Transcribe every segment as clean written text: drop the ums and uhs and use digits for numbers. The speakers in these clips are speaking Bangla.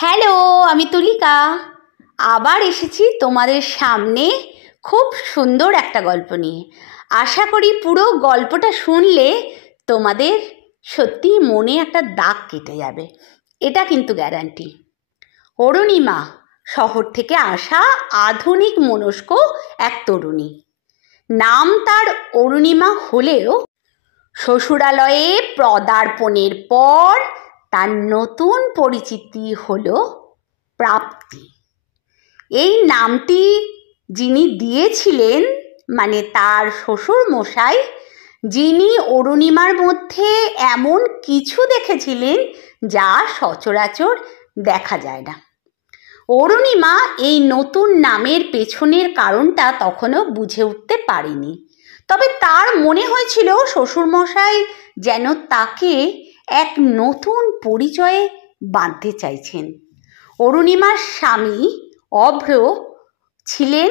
হ্যালো, আমি তুলিকা আবার এসেছি তোমাদের সামনে খুব সুন্দর একটা গল্প নিয়ে। আশা করি পুরো গল্পটা শুনলে তোমাদের সত্যি মনে একটা দাগ কেটে যাবে, এটা কিন্তু গ্যারান্টি। অরুণিমা শহর থেকে আসা আধুনিক মনস্ক এক তরুণী। নাম তার অরুণিমা হলেও শ্বশুরালয়ে পদার্পণের পর তার নতুন পরিচিতি হলো প্রাপ্তি। এই নামটি যিনি দিয়েছিলেন মানে তার শ্বশুর মশাই, যিনি অরুণিমার মধ্যে এমন কিছু দেখেছিলেন যা সচরাচর দেখা যায় না। অরুণিমা এই নতুন নামের পেছনের কারণটা তখনও বুঝে উঠতে পারেনি, তবে তার মনে হয়েছিল শ্বশুরমশাই যেন তাকে এক নতুন পরিচয়ে বাঁধতে চাইছেন। অরুণিমার স্বামী অভ্র ছিলেন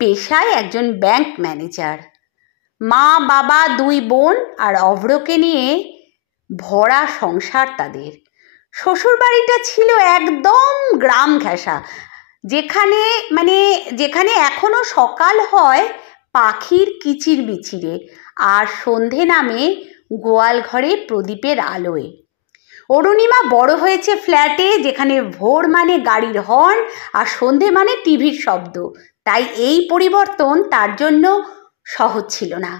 পেশায় একজন ব্যাংক ম্যানেজার। মা বাবা দুই বোন আর অভ্রকে নিয়ে ভরা সংসার তাদের। শ্বশুরবাড়িটা ছিল একদম গ্রাম ঘেঁষা, যেখানে এখনো সকাল হয় পাখির কিচির বিচিরে আর সন্ধে নামে গোয়াল ঘরে প্রদীপের আলোয়। অরুণিমা বড় হয়েছে ফ্ল্যাটে, যেখানে ভোর মানে গাড়ির হর্ন আর সন্ধে মানে টিভির শব্দ। তাই এই পরিবর্তন তার জন্য সহজ ছিল না।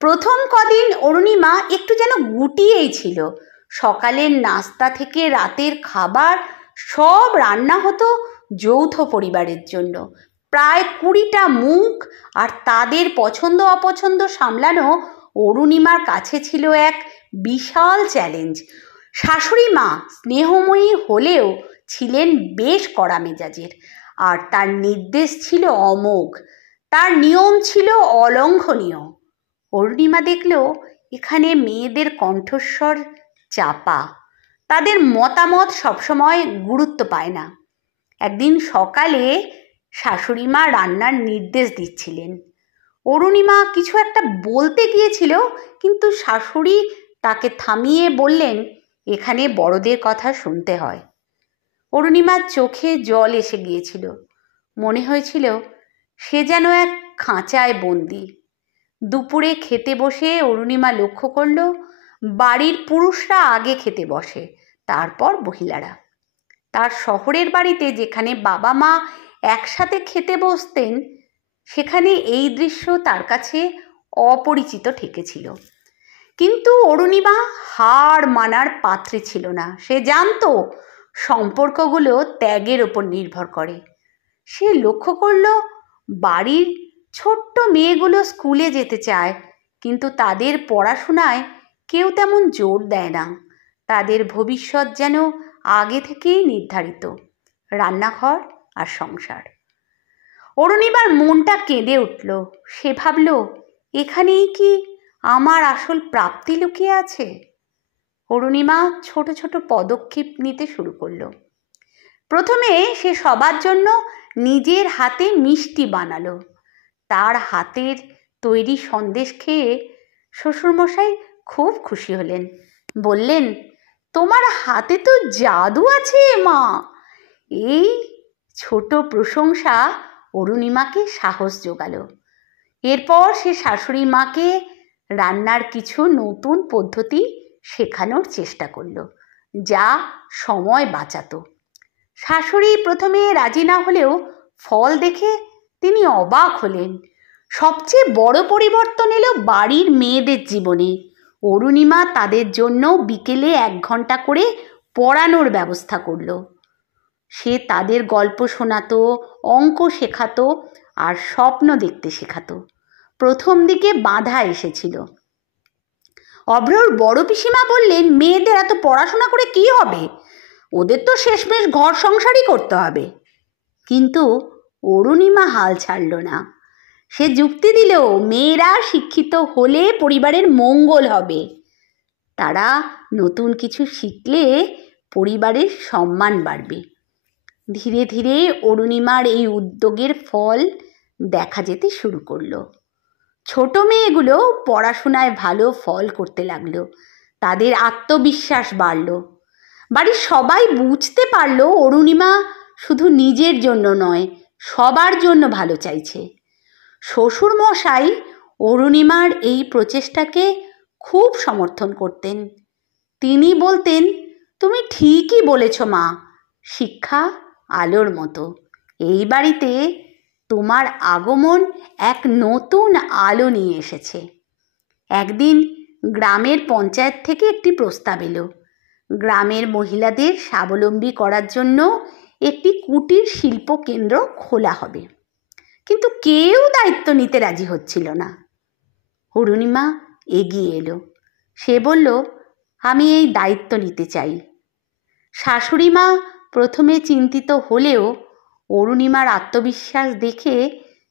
প্রথম কদিন অরুণিমা একটু যেন গুটিয়েই ছিল। সকালের নাস্তা থেকে রাতের খাবার সব রান্না হতো যৌথ পরিবারের জন্য। প্রায় 20টা মুখ, আর তাদের পছন্দ অপছন্দ সামলানো অরুণিমার কাছে ছিল এক বিশাল চ্যালেঞ্জ। শাশুড়ি মা স্নেহময়ী হলেও ছিলেন বেশ কড়া মেজাজের, আর তার নির্দেশ ছিল অমোঘ, তার নিয়ম ছিল অলঙ্ঘনীয়। অরুণিমা দেখল এখানে মেয়েদের কণ্ঠস্বর চাপা, তাদের মতামত সবসময় গুরুত্ব পায় না। একদিন সকালে শাশুড়ি মা রান্নার নির্দেশ দিচ্ছিলেন। অরুণিমা কিছু একটা বলতে গিয়েছিল, কিন্তু শাশুড়ি তাকে থামিয়ে বললেন, এখানে বড়দের কথা শুনতে হয়। অরুণিমার চোখে জল এসে গিয়েছিল। মনে হয়েছিল সে যেন এক খাঁচায় বন্দি। দুপুরে খেতে বসে অরুণিমা লক্ষ্য করল বাড়ির পুরুষরা আগে খেতে বসে, তারপর মহিলারা। তার শহরের বাড়িতে যেখানে বাবা মা একসাথে খেতে বসতেন, সেখানে এই দৃশ্য তার কাছে অপরিচিত ঠেকেছিল। কিন্তু অরুণিমা হার মানার পাত্রী ছিল না। সে জানতো সম্পর্কগুলো ত্যাগের ওপর নির্ভর করে। সে লক্ষ্য করল বাড়ির ছোট্ট মেয়েগুলো স্কুলে যেতে চায়, কিন্তু তাদের পড়াশোনায় কেউ তেমন জোর দেয় না। তাদের ভবিষ্যৎ যেন আগে থেকেই নির্ধারিত, রান্নাঘর আর সংসার। অরুণিমার মনটা কেঁদে উঠল। সে ভাবল, এখানেই কি আমার আসল প্রাপ্তি লুকিয়ে আছে? অরুণিমা ছোট ছোট পদক্ষেপ নিতে শুরু করলো। প্রথমে সে সবার জন্য নিজের হাতে মিষ্টি বানালো। তার হাতের তৈরি সন্দেশ খেয়ে শ্বশুরমশাই খুব খুশি হলেন। বললেন, তোমার হাতে তো জাদু আছে মা। এই ছোট প্রশংসা অরুণিমাকে সাহস জোগালো। এরপর সে শাশুড়ি মাকে রান্নার কিছু নতুন পদ্ধতি শেখানোর চেষ্টা করলো, যা সময় বাঁচাতো। শাশুড়ি প্রথমে রাজি না হলেও ফল দেখে তিনি অবাক হলেন। সবচেয়ে বড় পরিবর্তন এলো বাড়ির মেয়েদের জীবনে। অরুণিমা তাদের জন্য বিকেলে 1 ঘন্টা করে পড়ানোর ব্যবস্থা করলো। সে তাদের গল্প শোনাতো, অঙ্ক শেখাতো আর স্বপ্ন দেখতে শেখাতো। প্রথম দিকে বাধা এসেছিল। অভ্রর বড় পিসিমা বললেন, মেয়েদের এত পড়াশোনা করে কি হবে? ওদের তো শেষমেশ ঘর সংসারই করতে হবে। কিন্তু অরুণিমা হাল ছাড়ল না। সে যুক্তি দিল, মেয়েরা শিক্ষিত হলে পরিবারের মঙ্গল হবে। তারা নতুন কিছু শিখলে পরিবারের সম্মান বাড়বে। ধীরে ধীরে অরুণিমার এই উদ্যোগের ফল দেখা যেতে শুরু করলো। ছোট মেয়েগুলো পড়াশোনায় ভালো ফল করতে লাগলো। তাদের আত্মবিশ্বাস বাড়ল। বাড়ির সবাই বুঝতে পারল অরুণিমা শুধু নিজের জন্য নয়, সবার জন্য ভালো চাইছে। শ্বশুরমশাই অরুণিমার এই প্রচেষ্টাকে খুব সমর্থন করতেন। তিনি বলতেন, তুমি ঠিকই বলেছ মা, শিক্ষা আলোর মতো। এই বাড়িতে তোমার আগমন এক নতুন আলো নিয়ে এসেছে। একদিন গ্রামের পঞ্চায়েত থেকে একটি প্রস্তাব এলো, গ্রামের মহিলাদের স্বাবলম্বী করার জন্য একটি কুটির শিল্প কেন্দ্র খোলা হবে। কিন্তু কেউ দায়িত্ব নিতে রাজি হচ্ছিল না। অরুণিমা এগিয়ে এলো। সে বলল, আমি এই দায়িত্ব নিতে চাই। শাশুড়ি মা প্রথমে চিন্তিত হলেও অরুণিমার আত্মবিশ্বাস দেখে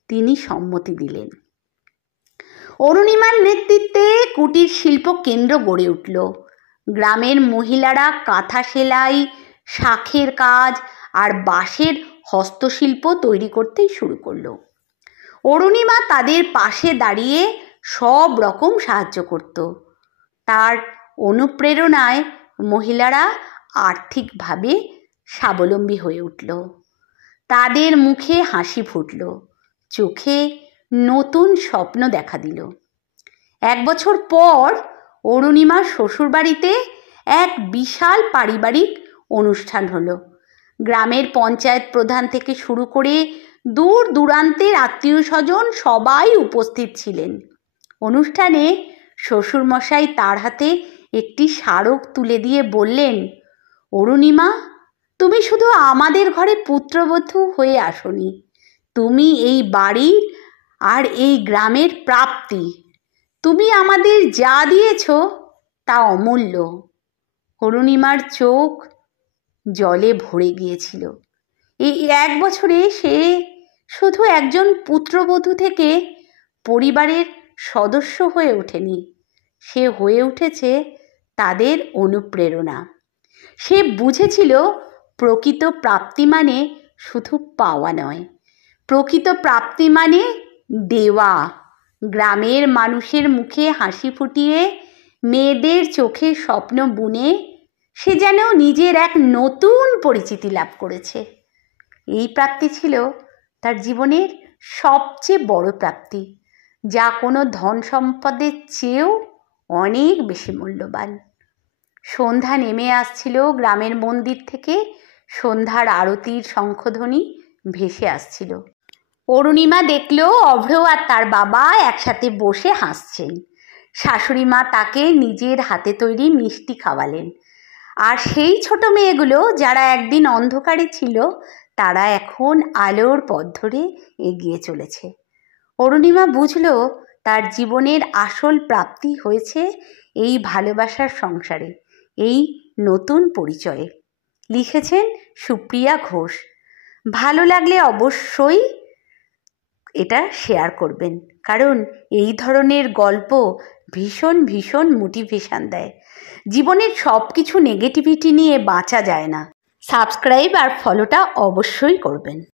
তিনি সম্মতি দিলেন। অরুণিমার নেতৃত্বে কুটির শিল্প কেন্দ্র গড়ে উঠল। গ্রামের মহিলারা কাঁথা সেলাই, শাঁখের কাজ আর বাঁশের হস্তশিল্প তৈরি করতেই শুরু করলো। অরুণিমা তাদের পাশে দাঁড়িয়ে সব রকম সাহায্য করত। তার অনুপ্রেরণায় মহিলারা আর্থিকভাবে স্বাবলম্বী হয়ে উঠল। তাদের মুখে হাসি ফুটল, চোখে নতুন স্বপ্ন দেখা দিল। 1 বছর পর অরুণিমার শ্বশুরবাড়িতে এক বিশাল পারিবারিক অনুষ্ঠান হলো। গ্রামের পঞ্চায়েত প্রধান থেকে শুরু করে দূর দূরান্তের আত্মীয় স্বজন সবাই উপস্থিত ছিলেন। অনুষ্ঠানে শ্বশুরমশাই তার হাতে একটি স্মারক তুলে দিয়ে বললেন, অরুণিমা, তুমি শুধু আমাদের ঘরে পুত্রবধূ হয়ে আসনি, তুমি এই বাড়ির আর এই গ্রামের প্রাপ্তি। তুমি আমাদের যা দিয়েছ তা অমূল্য। অরুণিমার চোখ জলে ভরে গিয়েছিল। এই 1 বছরে সে শুধু একজন পুত্রবধূ থেকে পরিবারের সদস্য হয়ে ওঠেনি, সে হয়ে উঠেছে তাদের অনুপ্রেরণা। সে বুঝেছিল প্রকৃত প্রাপ্তি মানে শুধু পাওয়া নয়, প্রকৃত প্রাপ্তি মানে দেওয়া। গ্রামের মানুষের মুখে হাসি ফুটিয়ে, মেয়েদের চোখে স্বপ্ন বুনে সে যেন নিজের এক নতুন পরিচিতি লাভ করেছে। এই প্রাপ্তি ছিল তার জীবনের সবচেয়ে বড় প্রাপ্তি, যা কোনো ধন সম্পদের চেয়েও অনেক বেশি মূল্যবান। সন্ধ্যা নেমে আসছিল। গ্রামের মন্দির থেকে সন্ধ্যার আরতির শঙ্খধ্বনি ভেসে আসছিল। অরুণিমা দেখল অভ্র আর তার বাবা একসাথে বসে হাসছেন। শাশুড়ি মা তাকে নিজের হাতে তৈরি মিষ্টি খাওয়ালেন। আর সেই ছোট মেয়েগুলো যারা একদিন অন্ধকারে ছিল, তারা এখন আলোর পথ ধরে এগিয়ে চলেছে। অরুণিমা বুঝল তার জীবনের আসল প্রাপ্তি হয়েছে এই ভালোবাসার সংসারে, এই নতুন পরিচয়ে। লিখেছেন সুপ্রিয়া ঘোষ। ভালো লাগলে অবশ্যই এটা শেয়ার করবেন, কারণ এই ধরনের গল্প ভীষণ ভীষণ মোটিভেশন দেয়। জীবনের সব কিছু নেগেটিভিটি নিয়ে বাঁচা যায় না। সাবস্ক্রাইব আর ফলোটা অবশ্যই করবেন।